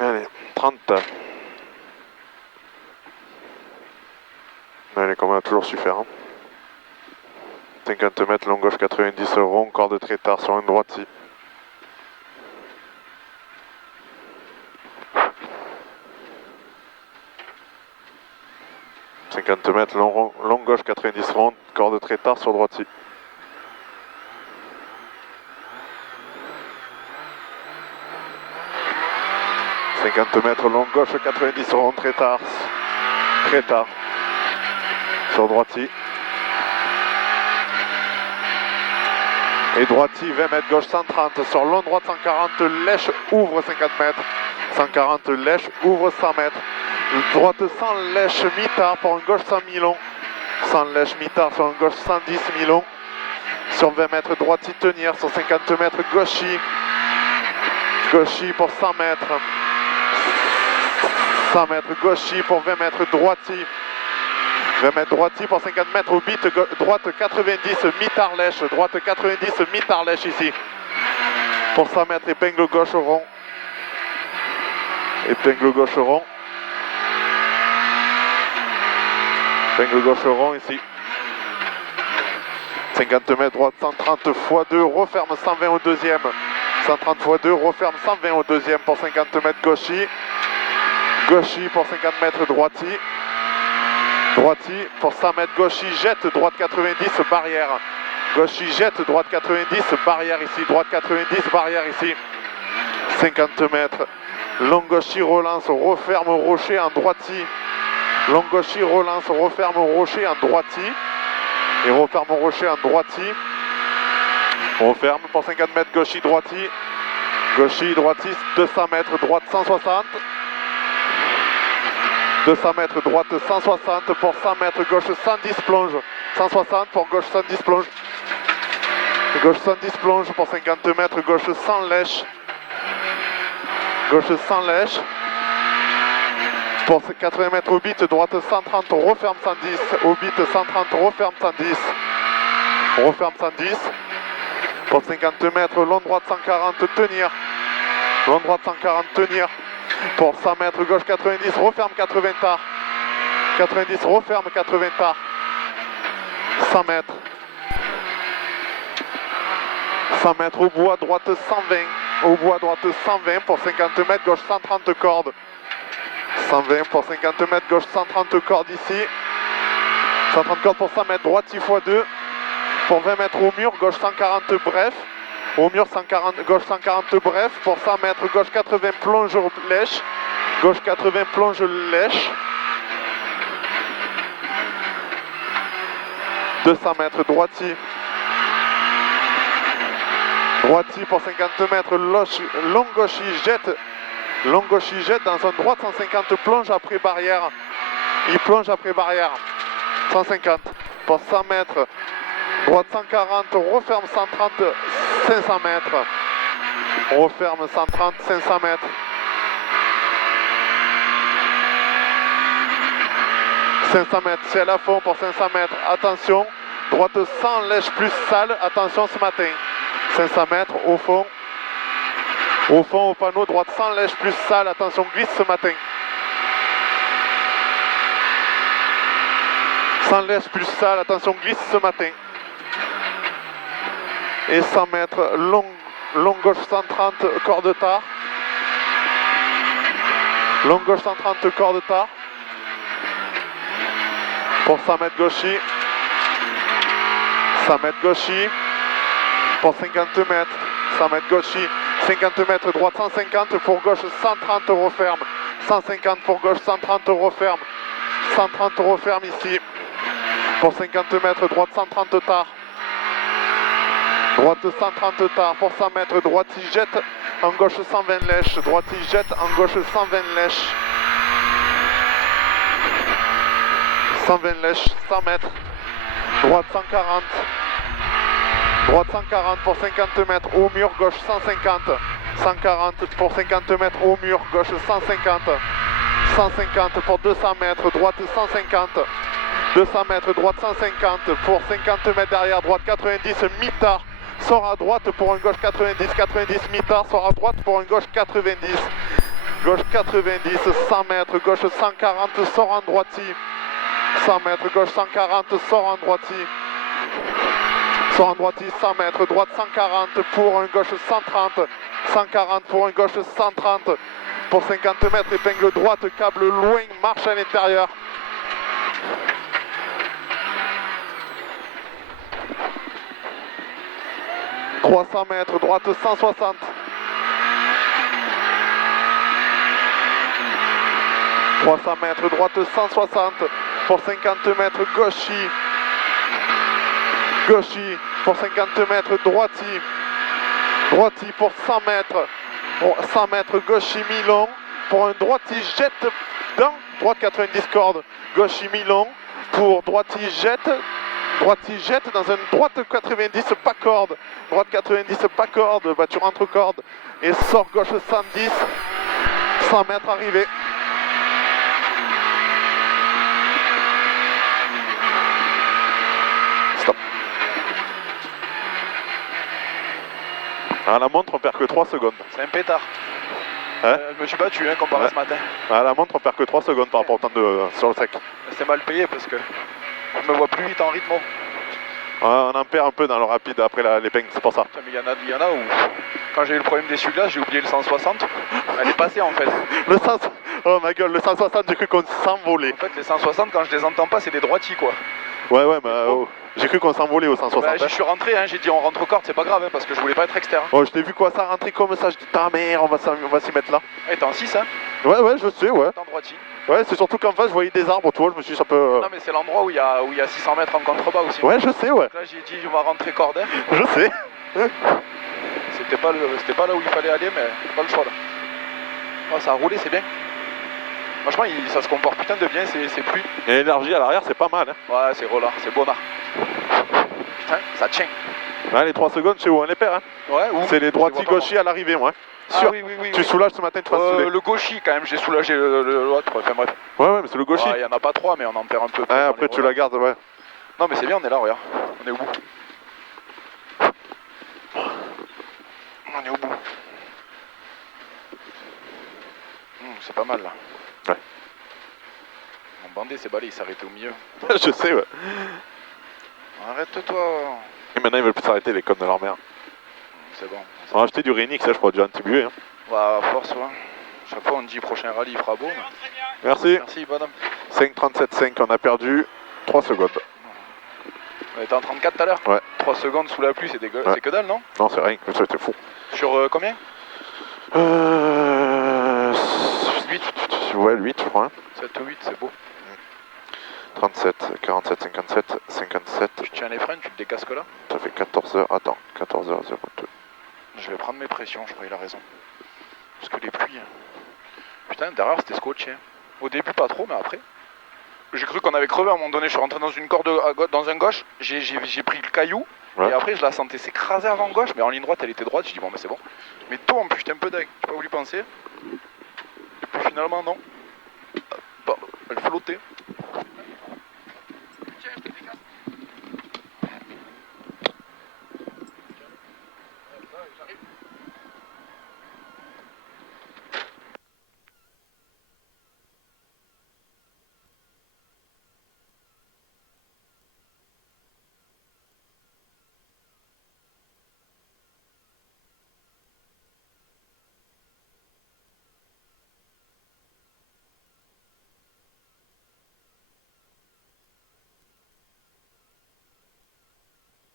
Allez, 30. Allez, comme on a toujours su faire. Hein. 50 mètres, long gauche 90, rond, corde très tard sur une droite ici. « 50 mètres, long gauche 90 rond, corde très tard sur droite ici. « 50 mètres, long gauche 90 rond, très tard, sur droite ici. Et droite ici, 20 mètres, gauche 130, sur long droite 140, lèche, ouvre 50 mètres, 140, lèche, ouvre 100 mètres. Droite sans lèche, mi-tard pour une gauche 100 mi-long. Sans lèche, mi-tard sur une gauche 110 mi-long. Sur 20 mètres, droite y tenir. Sur 50 mètres, gauchy. Gauchy pour 100 mètres. 100 mètres, gauchy pour 20 mètres, droiti. 20 mètres, droiti pour 50 mètres au bit. Droite 90, mi-tard lèche. Droite 90, mi-tard lèche ici. Pour 100 mètres, épingle gauche au rond. Épingle gauche au rond. Épingle gauche rond ici. 50 mètres droite, 130 x 2, referme 120 au deuxième. 130 x 2, referme 120 au deuxième pour 50 mètres gauchy. Gauchy pour 50 mètres droiti. Droiti pour 100 mètres gauchy, jette, droite 90, barrière. Gauchy, jette, droite 90, barrière ici. Droite 90, barrière ici. 50 mètres. Long gauchy, relance, referme rocher en droiti. Long gauchy, relance, referme rocher en droiti. Et referme rocher en droiti. Referme pour 50 mètres gauchy, droiti. Gauchy, droiti, 200 mètres, droite 160. 200 mètres, droite 160 pour 100 mètres, gauche 110 plonge. 160 pour gauche 110 plonge. Gauche 110 plonge pour 50 mètres, gauche 100 lèche. Gauche 100 lèche. Pour 80 mètres au bit, droite 130, referme 110. Au bit 130, referme 110. Referme 110. Pour 50 mètres, long droite 140, tenir. Long droite 140, tenir. Pour 100 mètres, gauche 90, referme 80 tard. 90, referme 80 tard. 100 mètres. 100 mètres au bois, droite 120. Au bois, droite 120 pour 50 mètres, gauche 130 cordes. 120 pour 50 mètres, gauche 130 cordes ici. 130 cordes pour 100 mètres, droite 6 x 2. Pour 20 mètres au mur, gauche 140 bref. Au mur 140, gauche 140 bref. Pour 100 mètres, gauche 80 plonge lèche. Gauche 80 plonge lèche. 200 mètres, droiti. Droiti pour 50 mètres, long gauchy jette. Long gauchy jette dans un droite 150 plonge après barrière. Il plonge après barrière. 150 pour 100 mètres. Droite 140, referme 130, 500 mètres. Referme 130, 500 mètres. 500 mètres, ciel à fond pour 500 mètres. Attention, droite 100, lèche plus sale. Attention ce matin. 500 mètres au fond. Au fond, au panneau, droite 100, lèche plus sale. Attention, glisse ce matin. 100 lèche plus sale. Attention, glisse ce matin. Et 100 mètres, long gauche 130, corde tard. Long gauche 130, corde tard. Pour 100 mètres gauchy. 100 mètres gauchy. Pour 50 mètres. 100 mètres gauchy. 50 mètres, droite 150, pour gauche 130, referme. 150 pour gauche, 130, referme. 130, referme ici. Pour 50 mètres, droite 130 tard. Droite 130 tard. Pour 100 mètres, droite il jette, en gauche 120 lèche. Droite il jette, en gauche 120 lèche. 120 lèche, 100 mètres. Droite 140. Droite 140 pour 50 mètres, au mur, gauche 150. 140 pour 50 mètres, au mur, gauche 150. 150 pour 200 mètres, droite 150. 200 mètres, droite 150. Pour 50 mètres derrière, droite 90, mi-tard. Sort à droite pour un gauche 90, 90 mi-tard. Sort à droite pour un gauche 90. Gauche 90, 100 mètres, gauche 140, sort en droitier. 100 mètres, gauche 140, sort en droitier. Sort en droitier, 100 mètres, droite 140 pour un gauche 130. 140 pour un gauche 130. Pour 50 mètres, épingle droite, câble loin, marche à l'intérieur. « 300 mètres, droite 160. 300 mètres, droite 160. Pour 50 mètres, gauchis. Gauchis. Pour 50 mètres, droitier. Droitier pour 100 mètres. Pour 100 mètres, gauchis mi-long. Pour un droitier, jette dans droite 90 cordes. Gauchis mi-long. Pour droitier, jette. Droitier, jette dans une droite 90, pas corde. Droite 90, pas corde. Bah, tu rentres corde. Et sort gauche 110. 100 mètres arrivé. Stop. À la montre, on perd que 3 secondes. C'est un pétard. Hein je me suis battu comparé à ce matin. À la montre, on perd que 3 secondes par rapport au temps sur le sec. C'est mal payé parce que je me vois plus vite en rythme. On en perd un peu dans le rapide après l'épingle, c'est pour ça. Mais il y en a où, quand j'ai eu le problème des essuie-glaces, j'ai oublié le 160. Elle est passée en fait. Le 100, oh ma gueule, le 160, j'ai cru qu'on s'envolait. En fait, les 160, quand je les entends pas, c'est des droitiers quoi. Ouais, mais j'ai cru qu'on s'envolait au 160. Bah, je suis rentré, j'ai dit on rentre au corde, c'est pas grave, parce que je voulais pas être externe. Oh, je t'ai vu quoi ça rentrer comme ça, je dis ta mère, on va s'y mettre là. T'es en 6 Ouais, je sais, ouais. T'es en droitier. Ouais, c'est surtout qu'en face, je voyais des arbres, tu vois, je me suis dit ça peut... Non mais c'est l'endroit où il y a 600 mètres en contrebas aussi. Ouais, je sais, ouais. Donc là j'ai dit on va rentrer corde. Je sais. C'était pas là où il fallait aller, mais pas le choix là. Oh, ça a roulé, c'est bien. Franchement, ça se comporte putain de bien, c'est pluie. Et l'énergie à l'arrière, c'est pas mal. Hein. Ouais, c'est relard, c'est bonnard. Putain, ça tient. Ouais, les 3 secondes, c'est où on les perd. Hein. Ouais, où c'est les droitiers gauchis à l'arrivée, moi. Ah, sûr. Oui. Tu soulages ce matin, tu fasses souder. Le gauchis, quand même, j'ai soulagé l'autre. Enfin bref. Ouais, mais c'est le gauchis. Il y en a pas 3, mais on en perd un peu. Ouais, après, tu la gardes, ouais. Non, mais c'est bien, on est là, regarde. On est au bout. On est au bout. C'est pas mal là. Ouais. Mon bandé s'est balayé, il s'est arrêté au milieu. Je sais, ouais. Arrête-toi. Et maintenant, ils veulent plus s'arrêter, les connes de leur mère. C'est bon. On va acheter du Rénix, ça, je crois, du anti-buée. Hein. Ouais, à force, ouais. Chaque fois, on dit prochain rallye, il fera beau. Mais... Merci. Merci, madame. 5,37,5, on a perdu 3 secondes. On était en 34 tout à l'heure. Ouais. 3 secondes sous la pluie, c'est dégueulasse. Ouais. C'est que dalle, non? Non, c'est rien, ça c'était fou. Sur combien 8. Ouais, 8, je crois. Hein. 7 ou 8, c'est beau. 37, 47, 57, 57. Tu tiens les freins, tu te décasques là? Ça fait 14 heures. Attends, 14h02. Je vais prendre mes pressions, je crois qu'il a raison. Parce que les pluies... Putain, derrière c'était scotché. Au début pas trop, mais après... J'ai cru qu'on avait crevé à un moment donné, je suis rentré dans une corde dans un gauche, j'ai pris le caillou, ouais. Et après je la sentais s'écraser avant gauche, mais en ligne droite elle était droite, j'ai dit bon mais c'est bon. Mais toi en plus j'étais un peu dingue, j'ai pas voulu penser. Et puis finalement non. Bon, elle flottait.